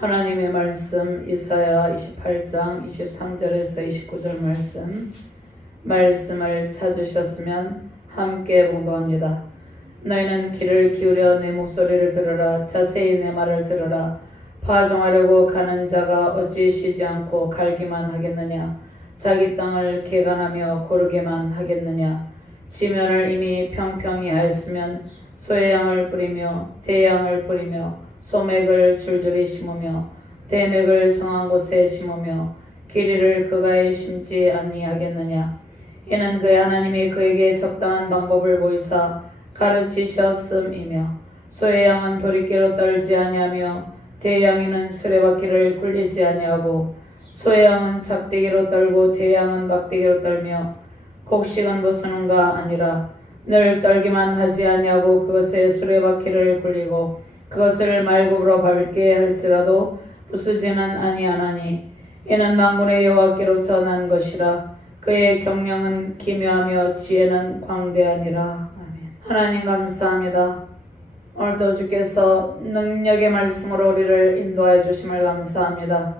하나님의 말씀 이사야 28장 23절에서 29절 말씀을 찾으셨으면 함께 봉독합니다. 너희는 귀를 기울여 내 목소리를 들으라. 자세히 내 말을 들으라. 파종하려고 가는 자가 어찌 쉬지 않고 갈기만 하겠느냐. 자기 땅을 개간하며 고르게만 하겠느냐. 지면을 이미 평평히 하였으면 소의 양을 뿌리며 대양을 뿌리며 소맥을 줄줄이 심으며 대맥을 성한 곳에 심으며 기리를 그가에 심지 아니하겠느냐. 이는 그의 하나님이 그에게 적당한 방법을 보이사 가르치셨음이며 소의 양은 도리깨로 떨지 아니하며 대양이는 수레바퀴를 굴리지 아니하고 소의 양은 작대기로 떨고 대양은 막대기로 떨며 곡식은 부수는가 아니라 늘 떨기만 하지 아니하고 그것에 수레바퀴를 굴리고 그것을 말굽으로 밟게 할지라도 부수지는 아니하나니 이는 만군의 여호와께로서 난 것이라. 그의 경영은 기묘하며 지혜는 광대하니라. 아멘. 하나님 감사합니다. 오늘도 주께서 능력의 말씀으로 우리를 인도하여 주심을 감사합니다.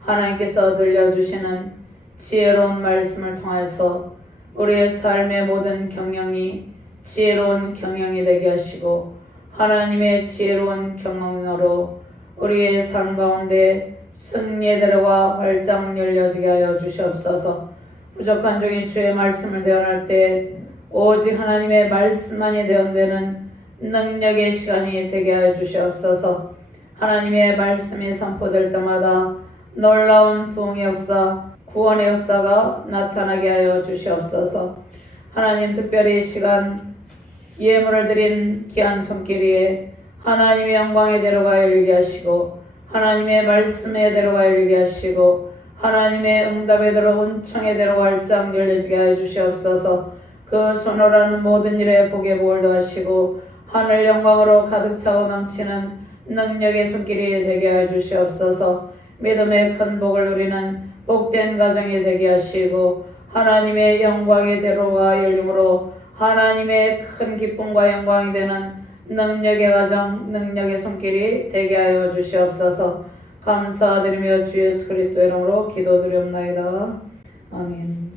하나님께서 들려주시는 지혜로운 말씀을 통해서 우리의 삶의 모든 경영이 지혜로운 경영이 되게 하시고 하나님의 지혜로운 경영으로 우리의 삶 가운데 승리의 대로가 활짝 열려지게 하여 주시옵소서. 부족한 종이 주의 말씀을 대언할 때 오직 하나님의 말씀만이 대언되는 능력의 시간이 되게 하여 주시옵소서. 하나님의 말씀이 선포될 때마다 놀라운 부흥의 역사, 구원의 역사가 나타나게 하여 주시옵소서. 하나님 특별히 이 시간 예물을 드린 귀한 손길이에 하나님의 영광의 대로가 열리게 하시고 하나님의 말씀의 대로가 열리게 하시고 하나님의 응답의 대로 은총의 대로가 활짝 열려지게 하여 주시옵소서. 그 손으로는 모든 일에 복의 복을 더하시고 하늘 영광으로 가득 차고 넘치는 능력의 손길이 되게 하여 주시옵소서. 믿음의 큰 복을 누리는 복된 가정이 되게 하시고 하나님의 영광의 대로가 열림으로 하나님의 큰 기쁨과 영광이 되는 능력의 가정, 능력의 손길이 되게 하여 주시옵소서. 감사드리며 주 예수 그리스도의 이름으로 기도드리옵나이다. 아멘.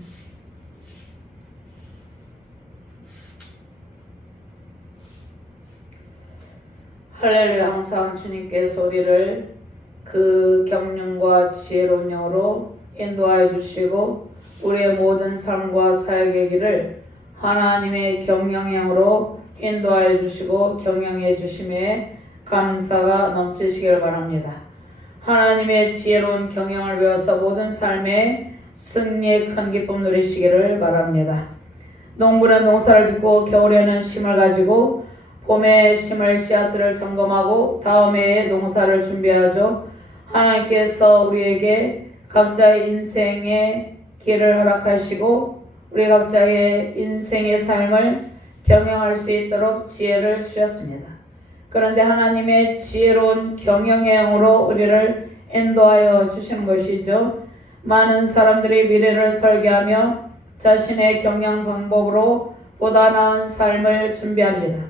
할렐루야. 항상 주님께서 우리를 그 경륜과 지혜로운 영으로 인도하여 주시고 우리의 모든 삶과 사역의 길을 하나님의 경영형으로 인도하여 주시고 경영해 주심에 감사가 넘치시길 바랍니다. 하나님의 지혜로운 경영을 배워서 모든 삶에 승리의 큰 기쁨 누리시기를 바랍니다. 농부는 농사를 짓고 겨울에는 심을 가지고 봄에 심을 씨앗들을 점검하고 다음 해에 농사를 준비하죠. 하나님께서 우리에게 각자의 인생의 길을 허락하시고 우리 각자의 인생의 삶을 경영할 수 있도록 지혜를 주셨습니다. 그런데 하나님의 지혜로운 경영의 영으로 우리를 인도하여 주시는 것이죠. 많은 사람들이 미래를 설계하며 자신의 경영 방법으로 보다 나은 삶을 준비합니다.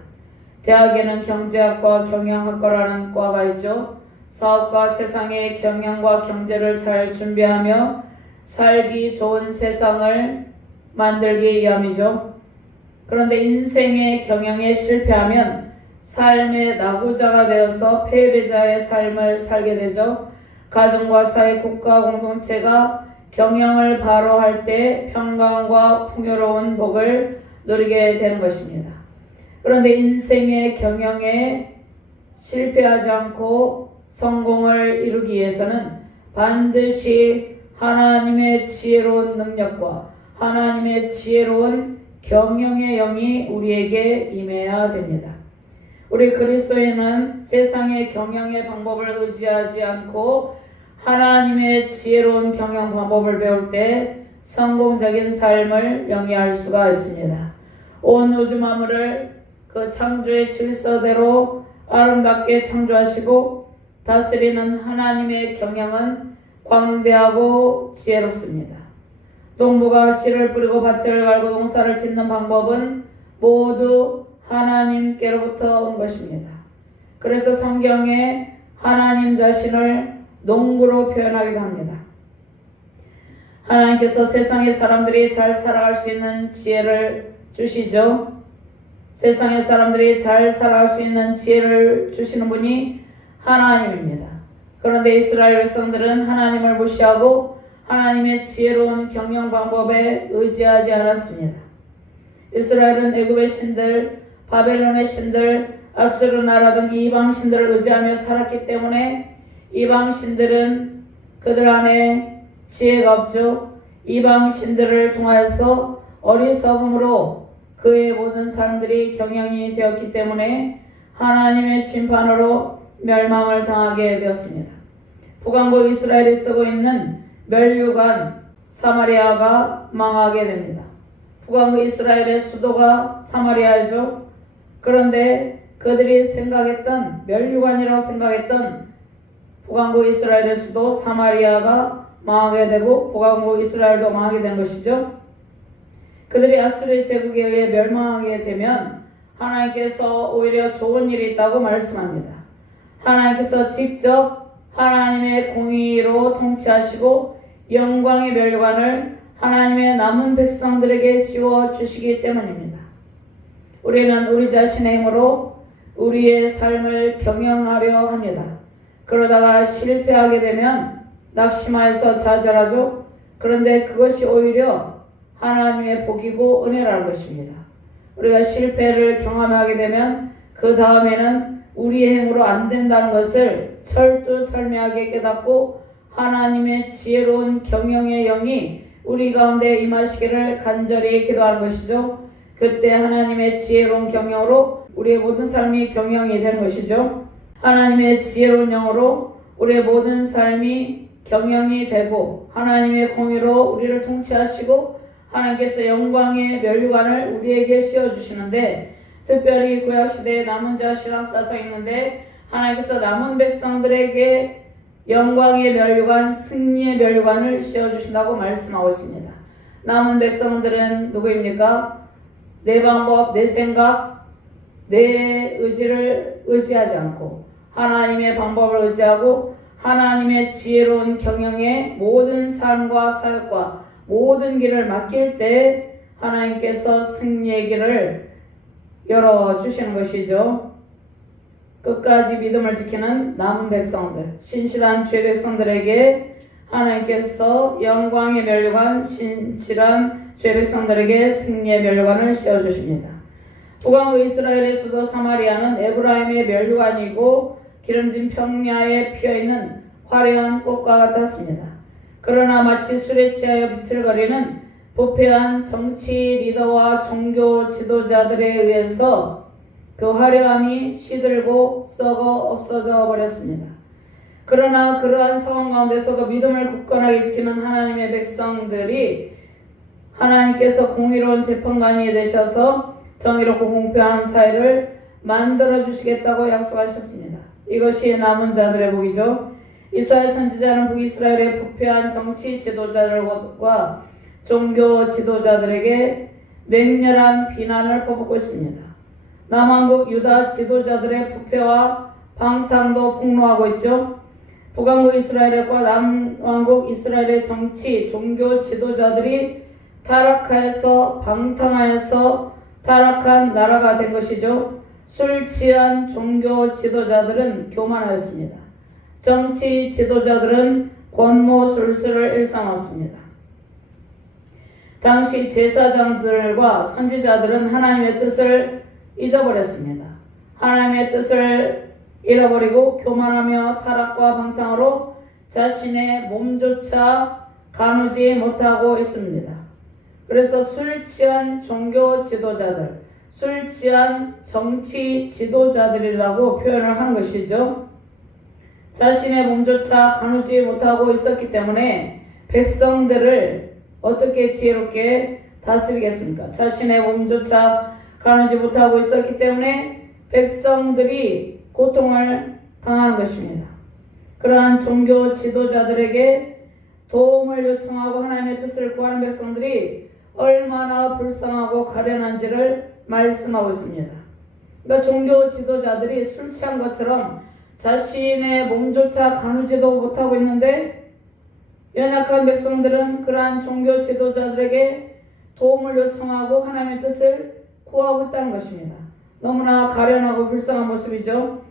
대학에는 경제학과 경영학과라는 과가 있죠. 사업과 세상의 경영과 경제를 잘 준비하며 살기 좋은 세상을 만들기 위함이죠. 그런데 인생의 경영에 실패하면 삶의 낙오자가 되어서 패배자의 삶을 살게 되죠. 가정과 사회, 국가, 공동체가 경영을 바로 할 때 평강과 풍요로운 복을 누리게 되는 것입니다. 그런데 인생의 경영에 실패하지 않고 성공을 이루기 위해서는 반드시 하나님의 지혜로운 능력과 하나님의 지혜로운 경영의 영이 우리에게 임해야 됩니다. 우리 그리스도인은 세상의 경영의 방법을 의지하지 않고 하나님의 지혜로운 경영 방법을 배울 때 성공적인 삶을 영위할 수가 있습니다. 온 우주 만물을 그 창조의 질서대로 아름답게 창조하시고 다스리는 하나님의 경영은 광대하고 지혜롭습니다. 농부가 씨를 뿌리고 밭을 갈고 농사를 짓는 방법은 모두 하나님께로부터 온 것입니다. 그래서 성경에 하나님 자신을 농부로 표현하기도 합니다. 하나님께서 세상의 사람들이 잘 살아갈 수 있는 지혜를 주시죠. 세상의 사람들이 잘 살아갈 수 있는 지혜를 주시는 분이 하나님입니다. 그런데 이스라엘 백성들은 하나님을 무시하고 하나님의 지혜로운 경영 방법에 의지하지 않았습니다. 이스라엘은 애굽의 신들, 바벨론의 신들, 아수르 나라 등 이방 신들을 의지하며 살았기 때문에 이방 신들은 그들 안에 지혜가 없죠. 이방 신들을 통하여서 어리석음으로 그의 모든 사람들이 경영이 되었기 때문에 하나님의 심판으로 멸망을 당하게 되었습니다. 북왕국 이스라엘이 쓰고 있는 멸류관 사마리아가 망하게 됩니다. 북왕국 이스라엘의 수도가 사마리아이죠. 그런데 그들이 생각했던 멸류관이라고 생각했던 북왕국 이스라엘의 수도 사마리아가 망하게 되고 북왕국 이스라엘도 망하게 된 것이죠. 그들이 아수르의 제국에 의해 멸망하게 되면 하나님께서 오히려 좋은 일이 있다고 말씀합니다. 하나님께서 직접 하나님의 공의로 통치하시고 영광의 멸류관을 하나님의 남은 백성들에게 씌워 주시기 때문입니다. 우리는 우리 자신의 힘으로 우리의 삶을 경영하려 합니다. 그러다가 실패하게 되면 낙심하여서 좌절하죠. 그런데 그것이 오히려 하나님의 복이고 은혜라는 것입니다. 우리가 실패를 경험하게 되면 그 다음에는 우리의 힘으로 안 된다는 것을 철두철미하게 깨닫고 하나님의 지혜로운 경영의 영이 우리 가운데 임하시기를 간절히 기도하는 것이죠. 그때 하나님의 지혜로운 경영으로 우리의 모든 삶이 경영이 되는 것이죠. 하나님의 지혜로운 영으로 우리의 모든 삶이 경영이 되고 하나님의 공의로 우리를 통치하시고 하나님께서 영광의 멸류관을 우리에게 씌워주시는데 특별히 구약시대에 남은 자 신학 사서 있는데 하나님께서 남은 백성들에게 영광의 멸류관, 승리의 멸류관을 씌워주신다고 말씀하고 있습니다. 남은 백성들은 누구입니까? 내 방법, 내 생각, 내 의지를 의지하지 않고 하나님의 방법을 의지하고 하나님의 지혜로운 경영에 모든 삶과 사역과 모든 길을 맡길 때 하나님께서 승리의 길을 열어주시는 것이죠. 끝까지 믿음을 지키는 남은 백성들, 신실한 주의 백성들에게 하나님께서 영광의 멸류관, 신실한 주의 백성들에게 승리의 멸류관을 씌워주십니다. 북왕국 이스라엘의 수도 사마리아는 에브라임의 멸류관이고 기름진 평야에 피어있는 화려한 꽃과 같았습니다. 그러나 마치 술에 취하여 비틀거리는 부패한 정치 리더와 종교 지도자들에 의해서 그 화려함이 시들고 썩어 없어져 버렸습니다. 그러나 그러한 상황 가운데서도 믿음을 굳건하게 지키는 하나님의 백성들이 하나님께서 공의로운 재판관이 되셔서 정의롭고 공평한 사회를 만들어 주시겠다고 약속하셨습니다. 이것이 남은 자들의 복이죠. 이사야 선지자는 북이스라엘의 부패한 정치 지도자들과 종교 지도자들에게 맹렬한 비난을 퍼붓고 있습니다. 남왕국 유다 지도자들의 부패와 방탕도 폭로하고 있죠. 북왕국 이스라엘과 남왕국 이스라엘의 정치, 종교 지도자들이 타락하여서 방탕하여서 타락한 나라가 된 것이죠. 술 취한 종교 지도자들은 교만하였습니다. 정치 지도자들은 권모술수를 일삼았습니다. 당시 제사장들과 선지자들은 하나님의 뜻을 잊어버렸습니다. 하나님의 뜻을 잃어버리고 교만하며 타락과 방탕으로 자신의 몸조차 가누지 못하고 있습니다. 그래서 술 취한 종교 지도자들, 술 취한 정치 지도자들이라고 표현을 한 것이죠. 자신의 몸조차 가누지 못하고 있었기 때문에 백성들을 어떻게 지혜롭게 다스리겠습니까? 자신의 몸조차 가누지 못하고 있었기 때문에 백성들이 고통을 당하는 것입니다. 그러한 종교 지도자들에게 도움을 요청하고 하나님의 뜻을 구하는 백성들이 얼마나 불쌍하고 가련한지를 말씀하고 있습니다. 그러니까 종교 지도자들이 술 취한 것처럼 자신의 몸조차 가누지도 못하고 있는데 연약한 백성들은 그러한 종교 지도자들에게 도움을 요청하고 하나님의 뜻을 구하고 있다는 것입니다. 너무나 가련하고 불쌍한 모습이죠.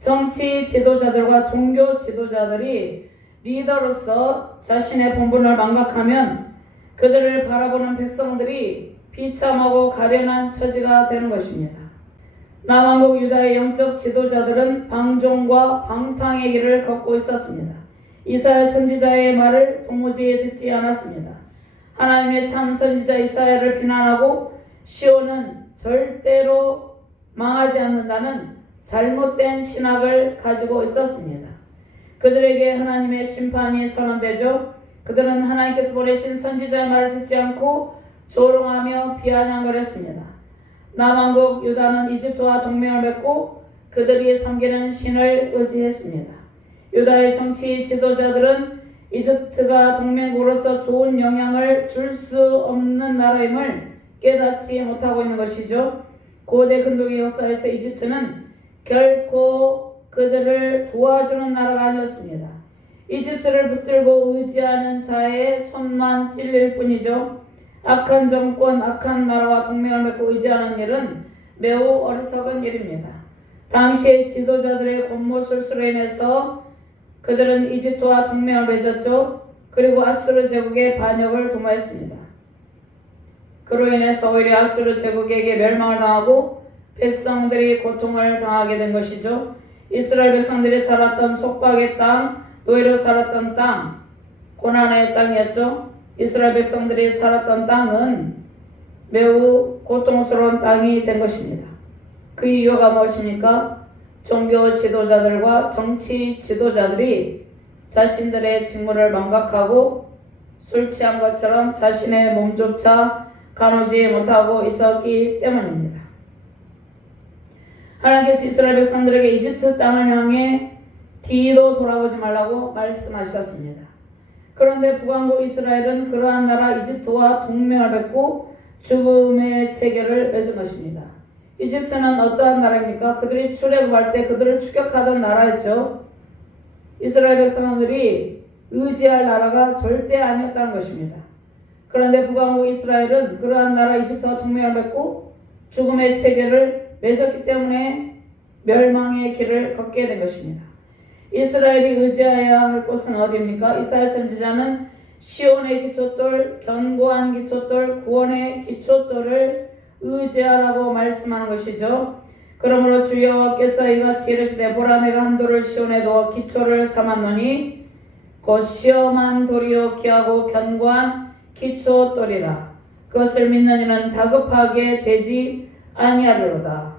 정치 지도자들과 종교 지도자들이 리더로서 자신의 본분을 망각하면 그들을 바라보는 백성들이 비참하고 가련한 처지가 되는 것입니다. 남왕국 유다의 영적 지도자들은 방종과 방탕의 길을 걷고 있었습니다. 이사야 선지자의 말을 도무지 듣지 않았습니다. 하나님의 참 선지자 이사야를 비난하고 시온은 절대로 망하지 않는다는 잘못된 신학을 가지고 있었습니다. 그들에게 하나님의 심판이 선언되죠. 그들은 하나님께서 보내신 선지자의 말을 듣지 않고 조롱하며 비아냥거렸습니다. 남왕국 유다는 이집트와 동맹을 맺고 그들이 섬기는 신을 의지했습니다. 유다의 정치 지도자들은 이집트가 동맹국으로서 좋은 영향을 줄 수 없는 나라임을 깨닫지 못하고 있는 것이죠. 고대 근동의 역사에서 이집트는 결코 그들을 도와주는 나라가 아니었습니다. 이집트를 붙들고 의지하는 자의 손만 찔릴 뿐이죠. 악한 정권, 악한 나라와 동맹을 맺고 의지하는 일은 매우 어리석은 일입니다. 당시의 지도자들의 곤모술수로 인해서 그들은 이집트와 동맹을 맺었죠. 그리고 아수르 제국의 반역을 도모했습니다. 그로 인해서 오히려 아수르 제국에게 멸망을 당하고 백성들이 고통을 당하게 된 것이죠. 이스라엘 백성들이 살았던 속박의 땅, 노예로 살았던 땅, 고난의 땅이었죠. 이스라엘 백성들이 살았던 땅은 매우 고통스러운 땅이 된 것입니다. 그 이유가 무엇입니까? 종교 지도자들과 정치 지도자들이 자신들의 직무를 망각하고 술 취한 것처럼 자신의 몸조차 가누지 못하고 있었기 때문입니다. 하나님께서 이스라엘 백성들에게 이집트 땅을 향해 뒤도 돌아보지 말라고 말씀하셨습니다. 그런데 북왕국 이스라엘은 그러한 나라 이집트와 동맹을 맺고 죽음의 체결을 맺은 것입니다. 이집트는 어떠한 나라입니까? 그들이 출애굽할 때 그들을 추격하던 나라였죠. 이스라엘 백성들이 의지할 나라가 절대 아니었다는 것입니다. 그런데 북왕국 이스라엘은 그러한 나라 이집트와 동맹을 맺고 죽음의 체결을 맺었기 때문에 멸망의 길을 걷게 된 것입니다. 이스라엘이 의지해야 할 곳은 어디입니까? 이사야 선지자는 시온의 기초돌, 견고한 기초돌, 구원의 기초돌을 의지하라고 말씀하는 것이죠. 그러므로 주 여호와께서 이같이 이르시되 보라 내가 한 돌을 시온에 두어 기초를 삼았노니 곧 시험한 돌이요 귀하고 견고한 기초돌이라. 그것을 믿는 이는 다급하게 되지 아니하리로다.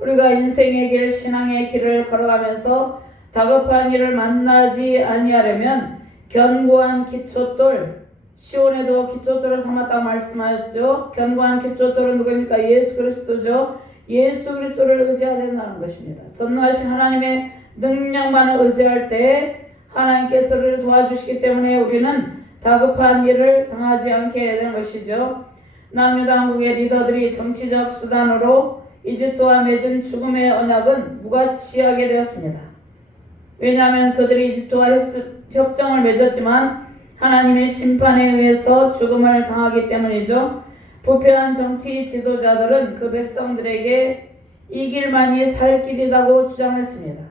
우리가 인생의 길, 신앙의 길을 걸어가면서 다급한 일을 만나지 아니하려면 견고한 기초돌, 시온에도 기초돌을 삼았다고 말씀하셨죠. 견고한 기초돌은 누구입니까? 예수 그리스도죠. 예수 그리스도를 의지해야 된다는 것입니다. 전능하신 하나님의 능력만을 의지할 때 하나님께서 우리를 도와주시기 때문에 우리는 다급한 일을 당하지 않게 되는 것이죠. 남유다 왕국의 리더들이 정치적 수단으로 이집트와 맺은 죽음의 언약은 무가치하게 되었습니다. 왜냐하면 그들이 이집트와 협정을 맺었지만 하나님의 심판에 의해서 죽음을 당하기 때문이죠. 부패한 정치 지도자들은 그 백성들에게 이 길만이 살 길이라고 주장했습니다.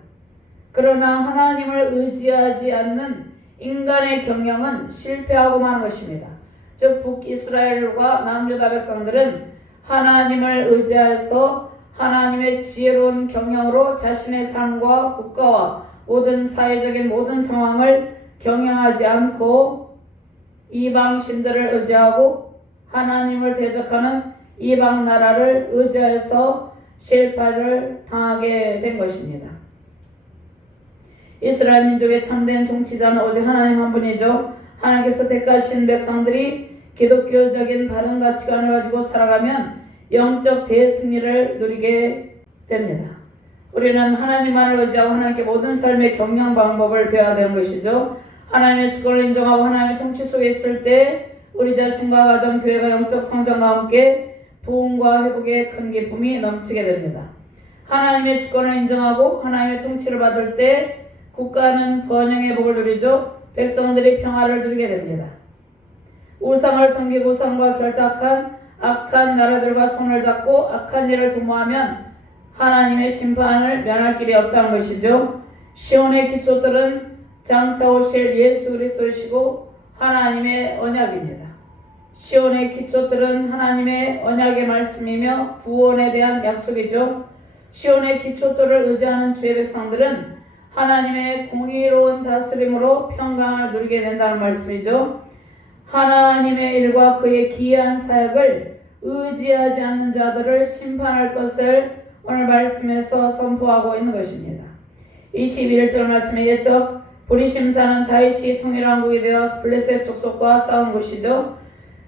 그러나 하나님을 의지하지 않는 인간의 경영은 실패하고 마는 것입니다. 즉 북이스라엘과 남유다 백성들은 하나님을 의지해서 하나님의 지혜로운 경영으로 자신의 삶과 국가와 모든 사회적인 모든 상황을 경영하지 않고 이방 신들을 의지하고 하나님을 대적하는 이방 나라를 의지해서 실패를 당하게 된 것입니다. 이스라엘 민족의 참된 통치자는 오직 하나님 한 분이죠. 하나님께서 택하신 백성들이 기독교적인 바른 가치관을 가지고 살아가면 영적 대승리를 누리게 됩니다. 우리는 하나님만을 의지하고 하나님께 모든 삶의 경영 방법을 배워야 되는 것이죠. 하나님의 주권을 인정하고 하나님의 통치 속에 있을 때 우리 자신과 가정, 교회가 영적 성장과 함께 부흥과 회복의 큰 기쁨이 넘치게 됩니다. 하나님의 주권을 인정하고 하나님의 통치를 받을 때 국가는 번영의 복을 누리죠. 백성들이 평화를 누리게 됩니다. 우상을 섬기고 우상과 결탁한 악한 나라들과 손을 잡고 악한 일을 도모하면 하나님의 심판을 면할 길이 없다는 것이죠. 시온의 기초들은 장차 오실 예수 그리스도이시고 하나님의 언약입니다. 시온의 기초들은 하나님의 언약의 말씀이며 구원에 대한 약속이죠. 시온의 기초들을 의지하는 주의 백성들은 하나님의 공의로운 다스림으로 평강을 누리게 된다는 말씀이죠. 하나님의 일과 그의 기이한 사역을 의지하지 않는 자들을 심판할 것을 오늘 말씀에서 선포하고 있는 것입니다. 21절 말씀에 옛적 브리심사는 다윗이 통일왕국이 되어 블레셋 족속과 싸운 곳이죠.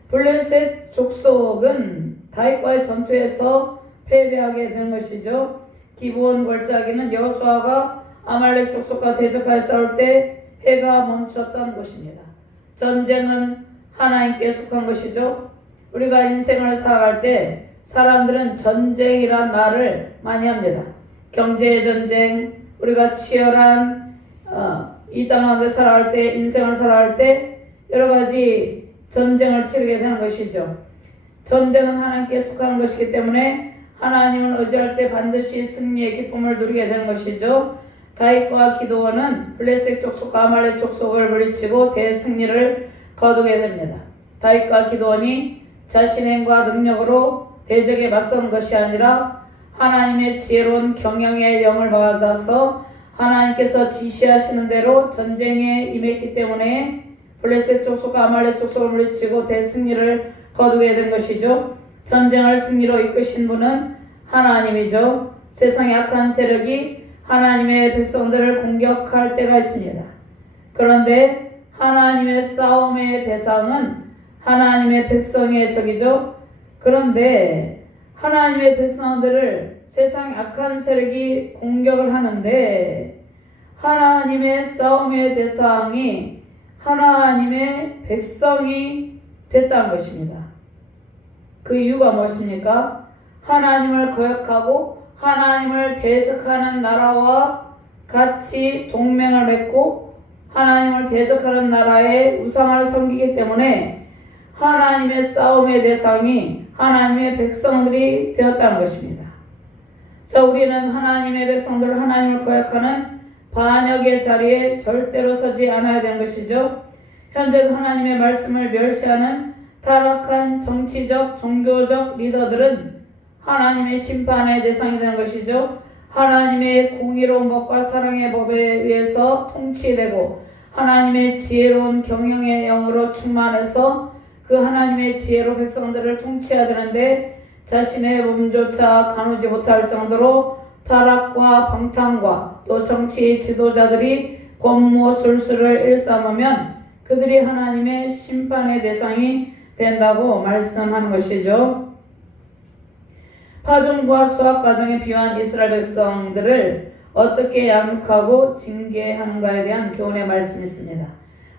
블레셋 족속은 다윗과의 전투에서 패배하게 된 것이죠. 기브온 골짜기는 여호수아가 아말렉 족속과 대적하여 싸울 때 해가 멈췄던 곳입니다. 전쟁은 하나님께 속한 것이죠. 우리가 인생을 살아갈 때 사람들은 전쟁이란 말을 많이 합니다. 경제의 전쟁, 우리가 치열한 이 땅 가운데 살아갈 때, 인생을 살아갈 때 여러 가지 전쟁을 치르게 되는 것이죠. 전쟁은 하나님께 속하는 것이기 때문에 하나님을 의지할 때 반드시 승리의 기쁨을 누리게 되는 것이죠. 다윗과 기드온은 블레셋 족속과 아말렉 족속을 물리치고 대승리를 거두게 됩니다. 다윗과 기드온이 자신의 힘과 능력으로 대적에 맞선 것이 아니라 하나님의 지혜로운 경영의 영을 받아서 하나님께서 지시하시는 대로 전쟁에 임했기 때문에 블레셋 족속과 아말렉 족속을 물리치고 대승리를 거두게 된 것이죠. 전쟁을 승리로 이끄신 분은 하나님이죠. 세상의 악한 세력이 하나님의 백성들을 공격할 때가 있습니다. 그런데 하나님의 싸움의 대상은 하나님의 백성의 적이죠. 그런데 하나님의 백성들을 세상의 악한 세력이 공격을 하는데 하나님의 싸움의 대상이 하나님의 백성이 됐다는 것입니다. 그 이유가 무엇입니까? 하나님을 거역하고 하나님을 대적하는 나라와 같이 동맹을 맺고 하나님을 대적하는 나라의 우상을 섬기기 때문에 하나님의 싸움의 대상이 하나님의 백성들이 되었다는 것입니다. 자, 우리는 하나님의 백성들, 하나님을 거역하는 반역의 자리에 절대로 서지 않아야 되는 것이죠. 현재 하나님의 말씀을 멸시하는 타락한 정치적, 종교적 리더들은 하나님의 심판의 대상이 되는 것이죠. 하나님의 공의로운 법과 사랑의 법에 의해서 통치되고 하나님의 지혜로운 경영의 영으로 충만해서 그 하나님의 지혜로 백성들을 통치해야 되는데 자신의 몸조차 가누지 못할 정도로 타락과 방탕과 또 정치 지도자들이 권모술수를 일삼으면 그들이 하나님의 심판의 대상이 된다고 말씀하는 것이죠. 파종과 수확 과정에 비유한 이스라엘 백성들을 어떻게 양육하고 징계하는가에 대한 교훈의 말씀이 있습니다.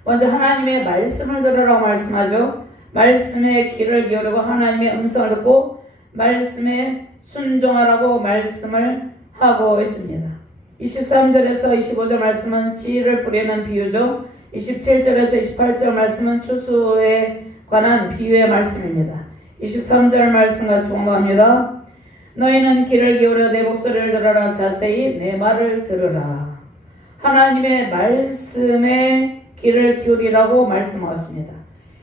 먼저 하나님의 말씀을 들으라고 말씀하죠. 말씀의 귀를 기울이고 하나님의 음성을 듣고 말씀에 순종하라고 말씀을 하고 있습니다. 23절에서 25절 말씀은 씨를 뿌리는 비유죠. 27절에서 28절 말씀은 추수에 관한 비유의 말씀입니다. 23절 말씀 같이 봉독합니다. 너희는 귀를 기울여 내 목소리를 들어라. 자세히 내 말을 들으라. 하나님의 말씀에 귀를 기울이라고 말씀하셨습니다.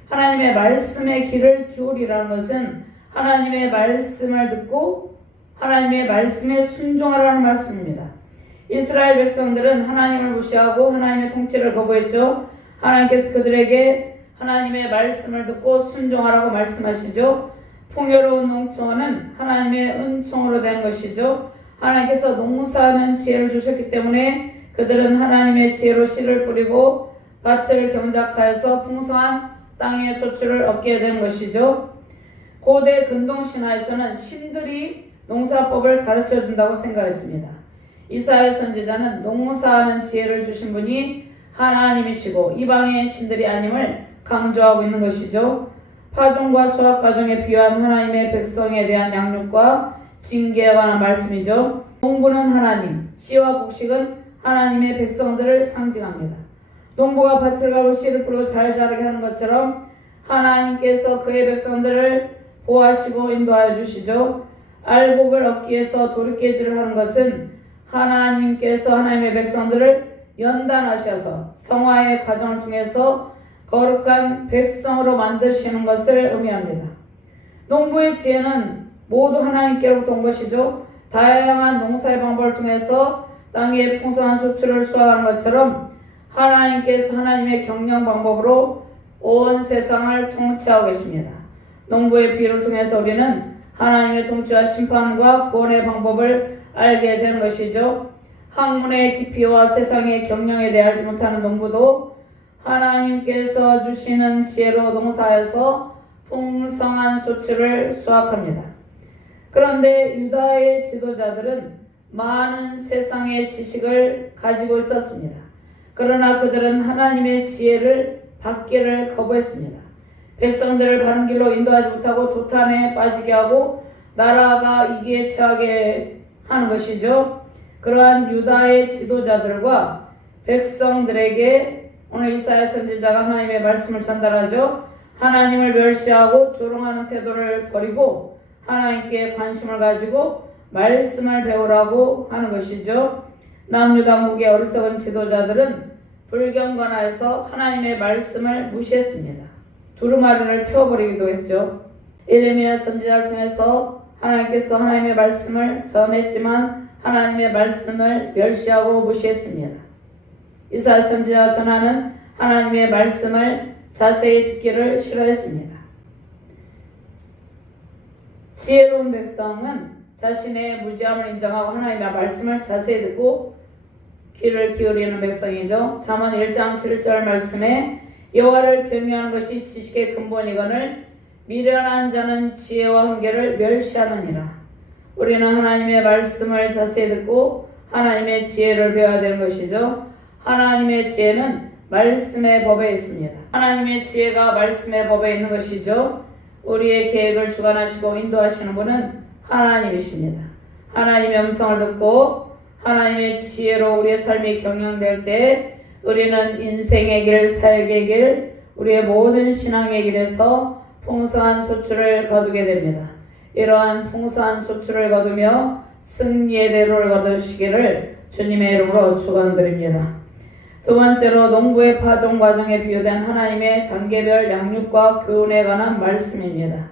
하나님의 말씀에 귀를 기울이라는 것은 하나님의 말씀을 듣고 하나님의 말씀에 순종하라는 말씀입니다. 이스라엘 백성들은 하나님을 무시하고 하나님의 통치를 거부했죠. 하나님께서 그들에게 하나님의 말씀을 듣고 순종하라고 말씀하시죠. 풍요로운 농촌은 하나님의 은총으로 된 것이죠. 하나님께서 농사하는 지혜를 주셨기 때문에 그들은 하나님의 지혜로 씨를 뿌리고 밭을 경작하여서 풍성한 땅의 소출을 얻게 된 것이죠. 고대 근동신화에서는 신들이 농사법을 가르쳐 준다고 생각했습니다. 이사야 선지자는 농사하는 지혜를 주신 분이 하나님이시고 이방의 신들이 아님을 강조하고 있는 것이죠. 파종과 수확 과정에 비유한 하나님의 백성에 대한 양육과 징계에 관한 말씀이죠. 농부는 하나님, 씨와 곡식은 하나님의 백성들을 상징합니다. 농부가 밭을 가고 씨를 뿌리고 잘 자라게 하는 것처럼 하나님께서 그의 백성들을 보호하시고 인도하여 주시죠. 알곡을 얻기 위해서 도리깨질을 하는 것은 하나님께서 하나님의 백성들을 연단하셔서 성화의 과정을 통해서 거룩한 백성으로 만드시는 것을 의미합니다. 농부의 지혜는 모두 하나님께로부터 온 것이죠. 다양한 농사의 방법을 통해서 땅에 풍성한 수출을 수확하는 것처럼 하나님께서 하나님의 경영 방법으로 온 세상을 통치하고 계십니다. 농부의 비유를 통해서 우리는 하나님의 통치와 심판과 구원의 방법을 알게 되는 것이죠. 학문의 깊이와 세상의 경영에 대해 알지 못하는 농부도 하나님께서 주시는 지혜로 농사에서 풍성한 수출을 수확합니다. 그런데 유다의 지도자들은 많은 세상의 지식을 가지고 있었습니다. 그러나 그들은 하나님의 지혜를 받기를 거부했습니다. 백성들을 바른 길로 인도하지 못하고 도탄에 빠지게 하고 나라가 이기에 처하게 하는 것이죠. 그러한 유다의 지도자들과 백성들에게 오늘 이사야 선지자가 하나님의 말씀을 전달하죠. 하나님을 멸시하고 조롱하는 태도를 버리고 하나님께 관심을 가지고 말씀을 배우라고 하는 것이죠. 남유다목의 어리석은 지도자들은 불경건하여서 하나님의 말씀을 무시했습니다. 두루마리를 태워버리기도 했죠. 예레미야 선지자를 통해서 하나님께서 하나님의 말씀을 전했지만 하나님의 말씀을 멸시하고 무시했습니다. 이사야 선지자가 전하는 하나님의 말씀을 자세히 듣기를 싫어했습니다. 지혜로운 백성은 자신의 무지함을 인정하고 하나님의 말씀을 자세히 듣고 귀를 기울이는 백성이죠. 잠언 1장 7절 말씀에 여호와를 경외하는 것이 지식의 근본이거늘 미련한 자는 지혜와 훈계를 멸시하느니라. 우리는 하나님의 말씀을 자세히 듣고 하나님의 지혜를 배워야 되는 것이죠. 하나님의 지혜는 말씀의 법에 있습니다. 하나님의 지혜가 말씀의 법에 있는 것이죠. 우리의 계획을 주관하시고 인도하시는 분은 하나님이십니다. 하나님의 음성을 듣고 하나님의 지혜로 우리의 삶이 경영될 때 우리는 인생의 길, 살기의 길, 우리의 모든 신앙의 길에서 풍성한 소출을 거두게 됩니다. 이러한 풍성한 소출을 거두며 승리의 대로를 거두시기를 주님의 이름으로 축원드립니다. 두 번째로 농부의 파종 과정에 비유된 하나님의 단계별 양육과 교훈에 관한 말씀입니다.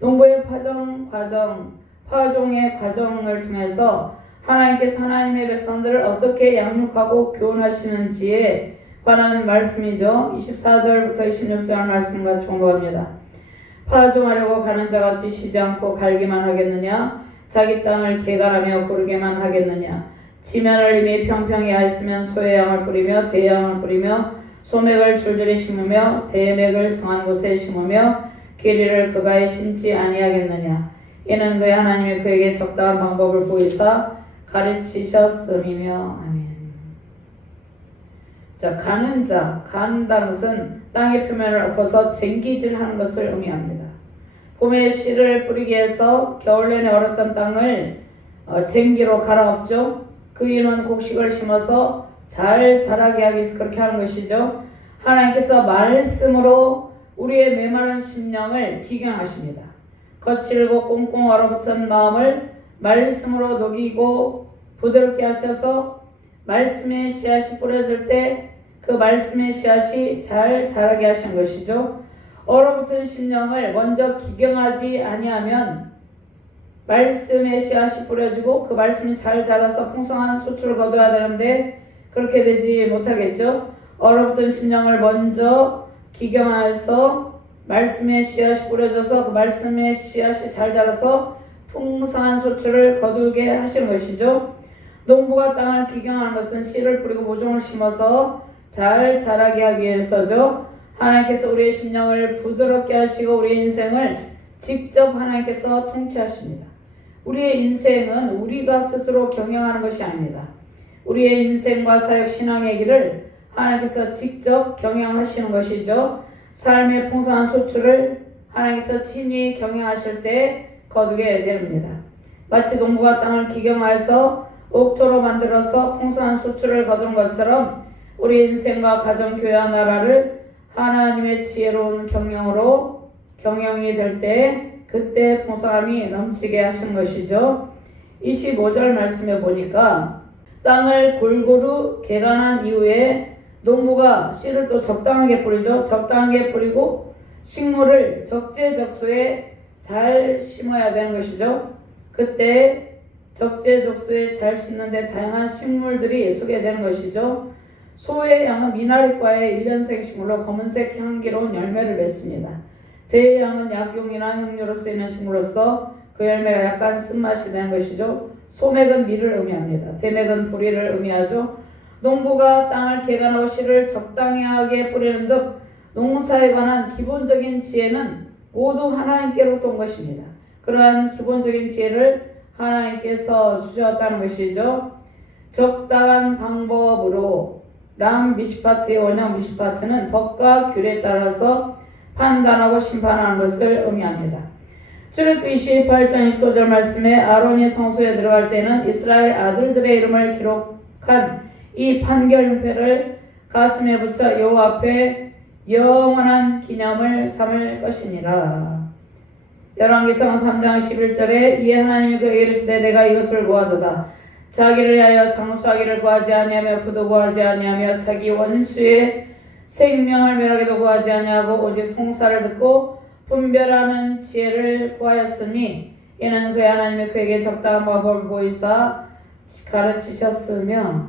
농부의 파종의 과정을 통해서 하나님께서 하나님의 백성들을 어떻게 양육하고 교훈하시는지에 관한 말씀이죠. 24절부터 26절 말씀 같이 본거합니다. 파종하려고 가는 자가 뛰시지 않고 갈기만 하겠느냐? 자기 땅을 개간하며 고르게만 하겠느냐? 지면을 이미 평평히 하였으면 소의 양을 뿌리며 대양을 뿌리며 소맥을 줄줄이 심으며 대맥을 성한 곳에 심으며 길이를 그가에 심지 아니하겠느냐? 이는 그의 하나님이 그에게 적당한 방법을 보이사 가르치셨음이며. 아멘. 자, 가는 자, 가는다는 것은 땅의 표면을 엎어서 쟁기질하는 것을 의미합니다. 봄에 씨를 뿌리기 위해서 겨울 내내 얼었던 땅을 쟁기로 갈아엎죠. 그 이유는 곡식을 심어서 잘 자라게 하기 위해서 그렇게 하는 것이죠. 하나님께서 말씀으로 우리의 메마른 심령을 기경하십니다. 거칠고 꽁꽁 얼어붙은 마음을 말씀으로 녹이고 부드럽게 하셔서 말씀의 씨앗이 뿌려질 때 그 말씀의 씨앗이 잘 자라게 하신 것이죠. 얼어붙은 심령을 먼저 기경하지 아니하면 말씀의 씨앗이 뿌려지고 그 말씀이 잘 자라서 풍성한 소출을 거둬야 되는데 그렇게 되지 못하겠죠. 얼어붙은 심령을 먼저 기경하여서 말씀의 씨앗이 뿌려져서 그 말씀의 씨앗이 잘 자라서 풍성한 소출을 거두게 하시는 것이죠. 농부가 땅을 기경하는 것은 씨를 뿌리고 모종을 심어서 잘 자라게 하기 위해서죠. 하나님께서 우리의 심령을 부드럽게 하시고 우리의 인생을 직접 하나님께서 통치하십니다. 우리의 인생은 우리가 스스로 경영하는 것이 아닙니다. 우리의 인생과 사역 신앙의 길을 하나님께서 직접 경영하시는 것이죠. 삶의 풍성한 소출을 하나님께서 친히 경영하실 때 거두게 됩니다. 마치 농부가 땅을 기경하여서 옥토로 만들어서 풍성한 소출을 거둔 것처럼 우리 인생과 가정, 교회와 나라를 하나님의 지혜로운 경영이 될 때 그때 풍성함이 넘치게 하신 것이죠. 25절 말씀에 보니까 땅을 골고루 개간한 이후에 농부가 씨를 또 적당하게 뿌리죠. 적당하게 뿌리고 식물을 적재적소에 잘 심어야 되는 것이죠. 그때 적재적소에 잘 심는데 다양한 식물들이 소개되는 것이죠. 소의 양은 미나리과의 1년생 식물로 검은색 향기로운 열매를 맺습니다. 대의 양은 약용이나 향료로 쓰이는 식물로서 그 열매가 약간 쓴맛이 나는 것이죠. 소맥은 밀을 의미합니다. 대맥은 보리를 의미하죠. 농부가 땅을 개간하고 씨를 적당하게 뿌리는 듯 농사에 관한 기본적인 지혜는 모두 하나님께로부터 온 것입니다. 그러한 기본적인 지혜를 하나님께서 주셨다는 것이죠. 적당한 방법으로 람 미시파트의 원형 미시파트는 법과 규례에 따라서 판단하고 심판하는 것을 의미합니다. 출애굽기 28장 29절 말씀에 아론이 성소에 들어갈 때는 이스라엘 아들들의 이름을 기록한 이 판결 흉패를 가슴에 붙여 여호와 앞에 영원한 기념을 삼을 것이니라. 열왕기상 3장 11절에 이에 하나님이 그에게 이르시되 내가 이것을 구하도다. 자기를 위하여 장수하기를 구하지 아니하며 부도 구하지 아니하며 자기 원수의 생명을 멸하기도 구하지 아니하고 오직 송사를 듣고 분별하는 지혜를 구하였으니 이는 그의 하나님이 그에게 적당한 방법을 보이사 가르치셨으며.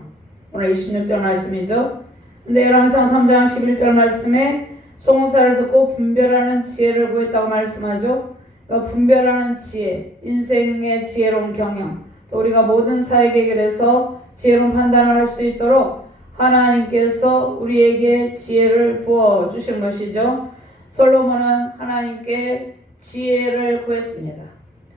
오늘 26절 말씀이죠. 근데 열왕기상 3장 11절 말씀에 송사를 듣고 분별하는 지혜를 구했다고 말씀하죠. 그러니까 분별하는 지혜, 인생의 지혜로운 경영, 또 우리가 모든 사회계획에서 지혜로운 판단을 할 수 있도록 하나님께서 우리에게 지혜를 부어주신 것이죠. 솔로몬은 하나님께 지혜를 구했습니다.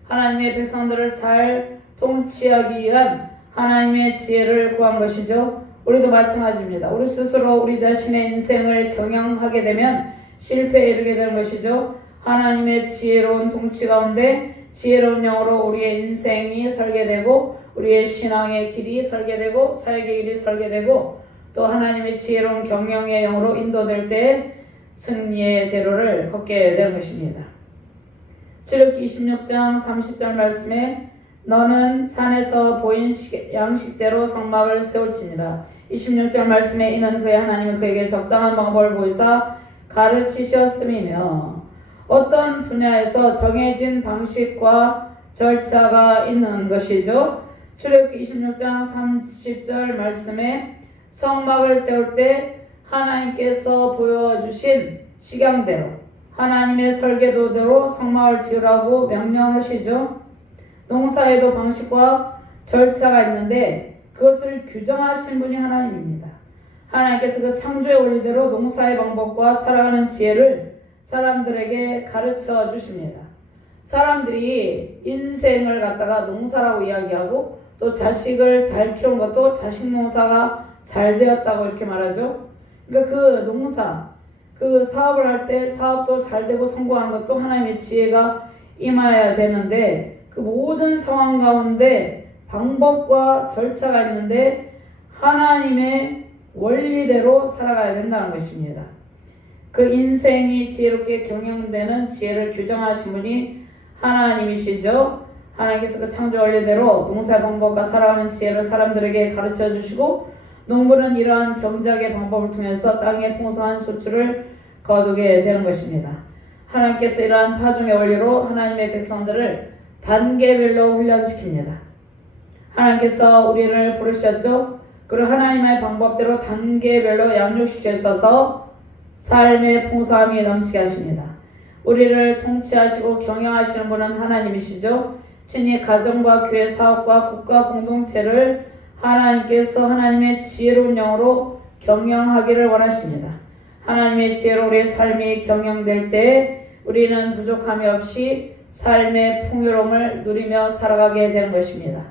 하나님의 백성들을 잘 통치하기 위한 하나님의 지혜를 구한 것이죠. 우리도 마찬가지입니다. 우리 스스로 우리 자신의 인생을 경영하게 되면 실패에 이르게 되는 것이죠. 하나님의 지혜로운 통치 가운데 지혜로운 영으로 우리의 인생이 설계되고 우리의 신앙의 길이 설계되고 사역의 길이 설계되고 또 하나님의 지혜로운 경영의 영으로 인도될 때 승리의 대로를 걷게 되는 것입니다. 출애굽기 26장 30절 말씀에 너는 산에서 보인 양식대로 성막을 세울지니라. 26절 말씀에 이는 그의 하나님은 그에게 적당한 방법을 보이사 가르치셨음이며 어떤 분야에서 정해진 방식과 절차가 있는 것이죠. 출애굽기 26장 30절 말씀에 성막을 세울 때 하나님께서 보여주신 식양대로 하나님의 설계도대로 성막을 지으라고 명령하시죠. 농사에도 방식과 절차가 있는데 그것을 규정하신 분이 하나님입니다. 하나님께서 그 창조의 원리대로 농사의 방법과 살아가는 지혜를 사람들에게 가르쳐 주십니다. 사람들이 인생을 갖다가 농사라고 이야기하고 또 자식을 잘 키운 것도 자식 농사가 잘 되었다고 이렇게 말하죠. 그러니까 그 농사, 그 사업을 할 때 사업도 잘 되고 성공하는 것도 하나님의 지혜가 임해야 되는데 그 모든 상황 가운데 방법과 절차가 있는데 하나님의 원리대로 살아가야 된다는 것입니다. 그 인생이 지혜롭게 경영되는 지혜를 규정하신 분이 하나님이시죠. 하나님께서 그 창조 원리대로 농사 방법과 살아가는 지혜를 사람들에게 가르쳐 주시고 농부는 이러한 경작의 방법을 통해서 땅의 풍성한 소출을 거두게 되는 것입니다. 하나님께서 이러한 파종의 원리로 하나님의 백성들을 단계별로 훈련시킵니다. 하나님께서 우리를 부르셨죠. 그리고 하나님의 방법대로 단계별로 양육시켜서 삶의 풍성함이 넘치게 하십니다. 우리를 통치하시고 경영하시는 분은 하나님이시죠. 친히 가정과 교회, 사업과 국가 공동체를 하나님께서 하나님의 지혜로운 영으로 경영하기를 원하십니다. 하나님의 지혜로 우리의 삶이 경영될 때 우리는 부족함이 없이 삶의 풍요로움을 누리며 살아가게 되는 것입니다.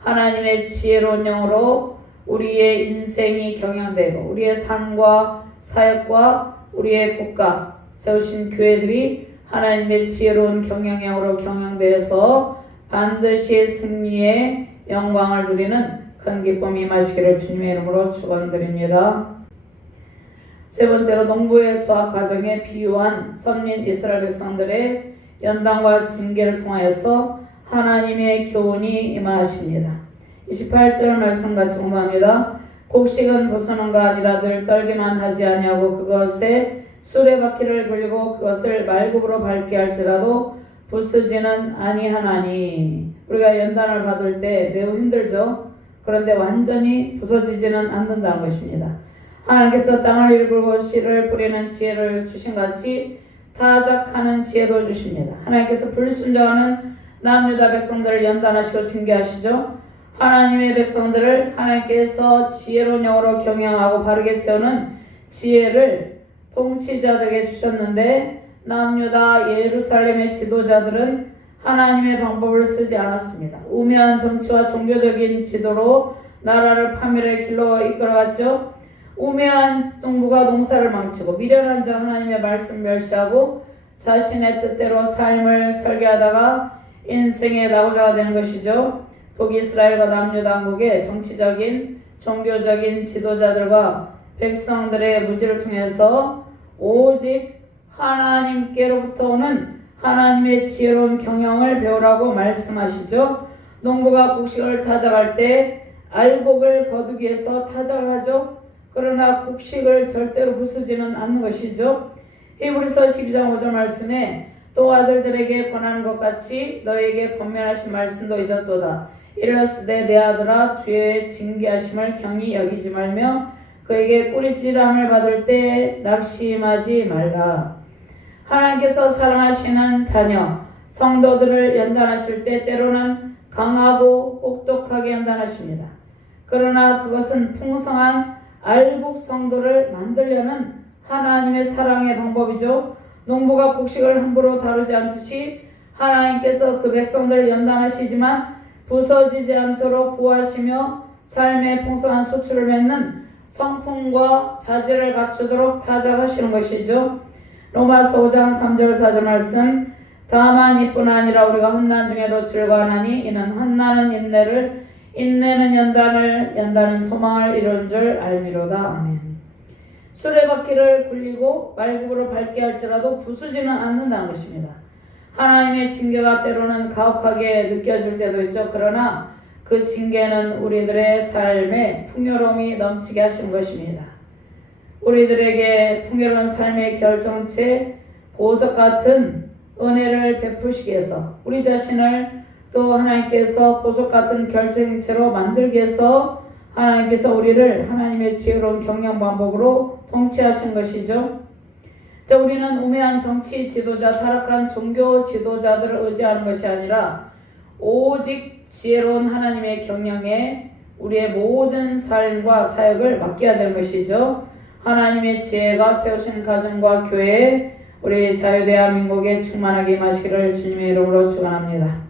하나님의 지혜로운 영으로 우리의 인생이 경영되고 우리의 삶과 사역과 우리의 국가 세우신 교회들이 하나님의 지혜로운 경영형으로 경영되어서 반드시 승리의 영광을 누리는 큰 기쁨이 임하시기를 주님의 이름으로 축원드립니다. 세 번째로 농부의 수확 과정에 비유한 선민 이스라엘 백성들의 연단과 징계를 통하여서 하나님의 교훈이 임하십니다. 28절 말씀 같이 공부합니다. 곡식은 부수는가 아니라 늘 떨기만 하지 아니하고 그것에 수레바퀴를 굴리고 그것을 말굽으로 밟게 할지라도 부수지는 아니하나니. 우리가 연단을 받을 때 매우 힘들죠. 그런데 완전히 부서지지는 않는다는 것입니다. 하나님께서 땅을 일굴고 씨를 뿌리는 지혜를 주신 같이 타작하는 지혜도 주십니다. 하나님께서 불순종하는 남유다 백성들을 연단하시고 징계하시죠. 하나님의 백성들을 하나님께서 지혜로운 영으로 경영하고 바르게 세우는 지혜를 통치자들에게 주셨는데 남유다 예루살렘의 지도자들은 하나님의 방법을 쓰지 않았습니다. 우매한 정치와 종교적인 지도로 나라를 파멸의 길로 이끌어갔죠. 우매한 농부가 농사를 망치고 미련한 자 하나님의 말씀 멸시하고 자신의 뜻대로 삶을 설계하다가 인생의 낙오자가 된 것이죠. 북이스라엘과 남유다국의 정치적인 종교적인 지도자들과 백성들의 무지를 통해서 오직 하나님께로부터 오는 하나님의 지혜로운 경영을 배우라고 말씀하시죠. 농부가 곡식을 타작할 때 알곡을 거두기 위해서 타작을 하죠. 그러나 곡식을 절대로 부수지는 않는 것이죠. 히브리서 12장 5절 말씀에 또 아들들에게 권하는 것 같이 너에게 권면하신 말씀도 잊었도다. 이르렀으되 내 아들아 주의 징계하심을 경히 여기지 말며 그에게 꾸리찌람을 받을 때 낙심하지 말라. 하나님께서 사랑하시는 자녀 성도들을 연단하실 때 때로는 강하고 혹독하게 연단하십니다. 그러나 그것은 풍성한 알곡 성도를 만들려는 하나님의 사랑의 방법이죠. 농부가 곡식을 함부로 다루지 않듯이 하나님께서 그 백성들을 연단하시지만 부서지지 않도록 보호하시며 삶의 풍성한 소출을 맺는 성품과 자질을 갖추도록 타작하시는 것이죠. 로마서 5장 3절 4절 말씀 다만 이뿐 아니라 우리가 환난 중에도 즐거워하나니 이는 환난은 인내를 인내는 연단을 연단은 소망을 이룬 줄 알미로다. 아멘. 수레바퀴를 굴리고 말굽으로 밟게 할지라도 부수지는 않는다는 것입니다. 하나님의 징계가 때로는 가혹하게 느껴질 때도 있죠. 그러나 그 징계는 우리들의 삶에 풍요로움이 넘치게 하신 것입니다. 우리들에게 풍요로운 삶의 결정체 보석 같은 은혜를 베푸시기 위해서 우리 자신을 또 하나님께서 보석 같은 결정체로 만들기 위해서 하나님께서 우리를 하나님의 지혜로운 경영 방법으로 통치하신 것이죠. 자, 우리는 우매한 정치 지도자, 타락한 종교 지도자들을 의지하는 것이 아니라 오직 지혜로운 하나님의 경영에 우리의 모든 삶과 사역을 맡겨야 되는 것이죠. 하나님의 지혜가 세우신 가정과 교회, 우리 자유대한민국에 충만하게 임하시기를 주님의 이름으로 축원합니다.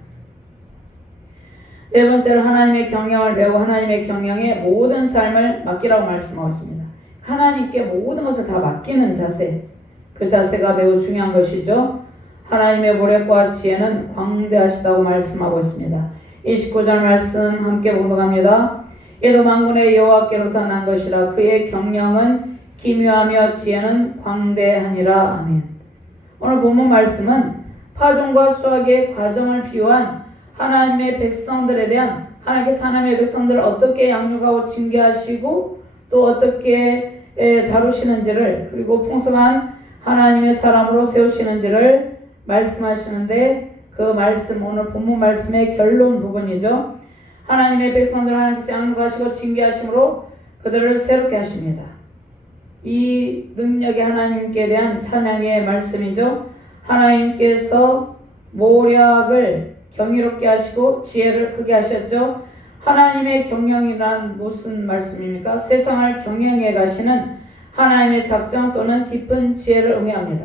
네 번째로 하나님의 경영을 배우고 하나님의 경영에 모든 삶을 맡기라고 말씀하고 있습니다. 하나님께 모든 것을 다 맡기는 자세, 그 자세가 매우 중요한 것이죠. 하나님의 모략과 지혜는 광대하시다고 말씀하고 있습니다. 29절 말씀 함께 봉독합니다. 이도 만군의 여호와께로부터 난 것이라 그의 경영은 기묘하며 지혜는 광대하니라. 아멘. 오늘 본문 말씀은 파종과 수확의 과정을 비유한 하나님의 백성들에 대한 하나님께서 하나님의 백성들을 어떻게 양육하고 징계하시고 또 어떻게 다루시는지를 그리고 풍성한 하나님의 사람으로 세우시는지를 말씀하시는데 그 말씀 오늘 본문 말씀의 결론 부분이죠. 하나님의 백성들을 하나님께서 양육하시고 징계하심으로 그들을 새롭게 하십니다. 이 능력이 하나님께 대한 찬양의 말씀이죠. 하나님께서 모략을 경이롭게 하시고 지혜를 크게 하셨죠. 하나님의 경영이란 무슨 말씀입니까? 세상을 경영해 가시는 하나님의 작정 또는 깊은 지혜를 의미합니다.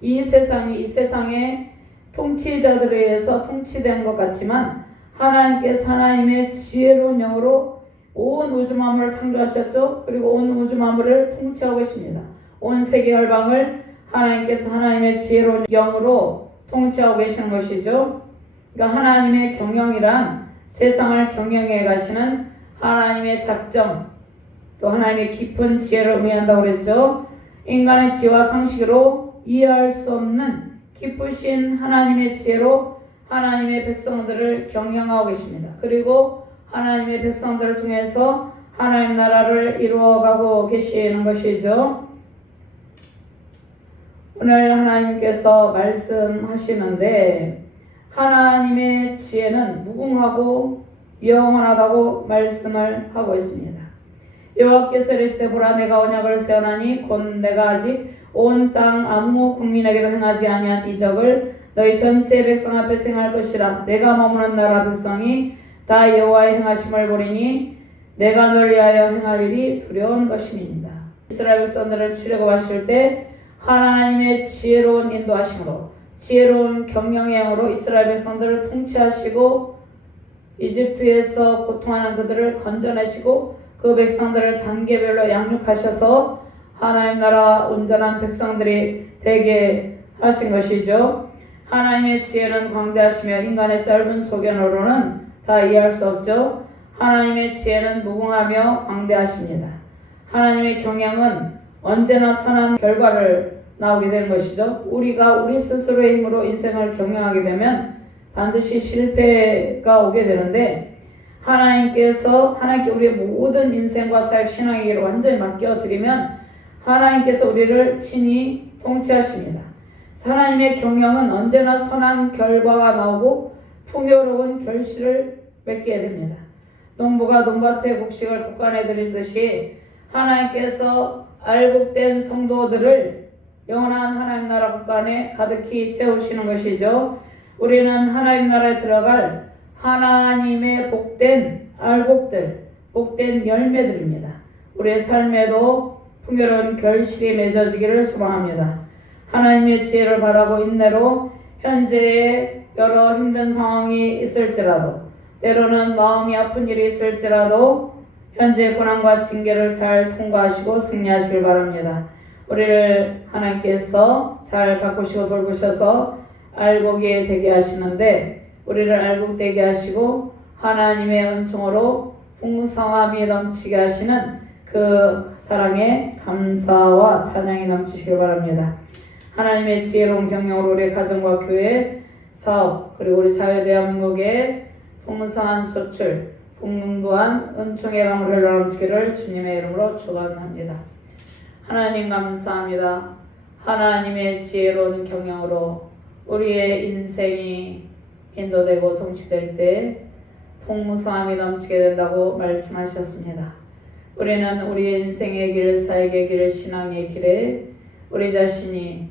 이 세상의 통치자들에 의해서 통치된 것 같지만 하나님께서 하나님의 지혜로운 영으로 온 우주 만물을 창조하셨죠. 그리고 온 우주 만물을 통치하고 계십니다. 온 세계 열방을 하나님께서 하나님의 지혜로운 영으로 통치하고 계시는 것이죠. 그러니까 하나님의 경영이란 세상을 경영해 가시는 하나님의 작정, 또 하나님의 깊은 지혜를 의미한다고 그랬죠. 인간의 지혜와 상식으로 이해할 수 없는 깊으신 하나님의 지혜로 하나님의 백성들을 경영하고 계십니다. 그리고 하나님의 백성들을 통해서 하나님 나라를 이루어가고 계시는 것이죠. 오늘 하나님께서 말씀하시는데 하나님의 지혜는 무궁하고 영원하다고 말씀을 하고 있습니다. 여호와께서 이르시되 보라 내가 언약을 세워나니 곧 내가 아직 온 땅 아무 국민에게도 행하지 아니한 이적을 너희 전체 백성 앞에 행할 것이라. 내가 머무는 나라 백성이 다 여호와의 행하심을 보리니 내가 너를 위하여 행할 일이 두려운 것임이니라. 이스라엘 백성들을 출애굽하실 때 하나님의 지혜로운 인도하심으로 지혜로운 경영의 영으로 이스라엘 백성들을 통치하시고 이집트에서 고통하는 그들을 건져내시고 그 백성들을 단계별로 양육하셔서 하나님 나라 온전한 백성들이 되게 하신 것이죠. 하나님의 지혜는 광대하시며 인간의 짧은 소견으로는 다 이해할 수 없죠. 하나님의 지혜는 무궁하며 광대하십니다. 하나님의 경영은 언제나 선한 결과를 나오게 되는 것이죠. 우리가 우리 스스로의 힘으로 인생을 경영하게 되면 반드시 실패가 오게 되는데 하나님께 우리의 모든 인생과 사역 신앙의 길을 완전히 맡겨드리면 하나님께서 우리를 친히 통치하십니다. 하나님의 경영은 언제나 선한 결과가 나오고 풍요로운 결실을 맺게 됩니다. 농부가 논밭에 곡식을 곡간에 들이듯이 하나님께서 알곡된 성도들을 영원한 하나님 나라 곡간에 가득히 채우시는 것이죠. 우리는 하나님 나라에 들어갈 하나님의 복된 알곡들, 복된 열매들입니다. 우리의 삶에도 풍요로운 결실이 맺어지기를 소망합니다. 하나님의 지혜를 바라고 인내로 현재의 여러 힘든 상황이 있을지라도 때로는 마음이 아픈 일이 있을지라도 현재의 고난과 징계를 잘 통과하시고 승리하시길 바랍니다. 우리를 하나님께서 잘 가꾸시고 돌보셔서 알곡이 되게 하시는데 우리를 알곡되게 하시고 하나님의 은총으로 풍성함이 넘치게 하시는 그 사랑에 감사와 찬양이 넘치시길 바랍니다. 하나님의 지혜로운 경영으로 우리 가정과 교회, 사업, 그리고 우리 사회 대한민국의 풍성한 소출, 풍부한 은총의 강물을 넘치기를 주님의 이름으로 축원합니다. 하나님 감사합니다. 하나님의 지혜로운 경영으로 우리의 인생이 인도되고 통치될 때 풍성함이 넘치게 된다고 말씀하셨습니다. 우리는 우리의 인생의 길, 사역의 길, 신앙의 길에 우리 자신이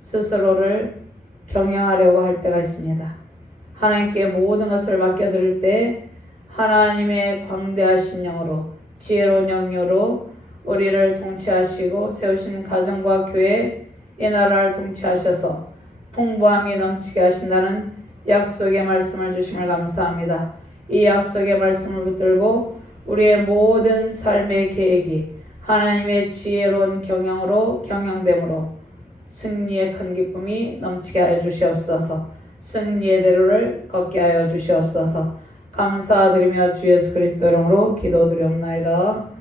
스스로를 경영하려고 할 때가 있습니다. 하나님께 모든 것을 맡겨드릴 때 하나님의 광대하신 영으로 지혜로운 영으로 우리를 통치하시고 세우신 가정과 교회 이 나라를 통치하셔서 풍부함이 넘치게 하신다는 약속의 말씀을 주심을 감사합니다. 이 약속의 말씀을 붙들고 우리의 모든 삶의 계획이 하나님의 지혜로운 경영으로 경영됨으로 승리의 큰 기쁨이 넘치게 하여 주시옵소서. 승리의 대로를 걷게 하여 주시옵소서. 감사드리며 주 예수 그리스도 이름으로 기도드리옵나이다.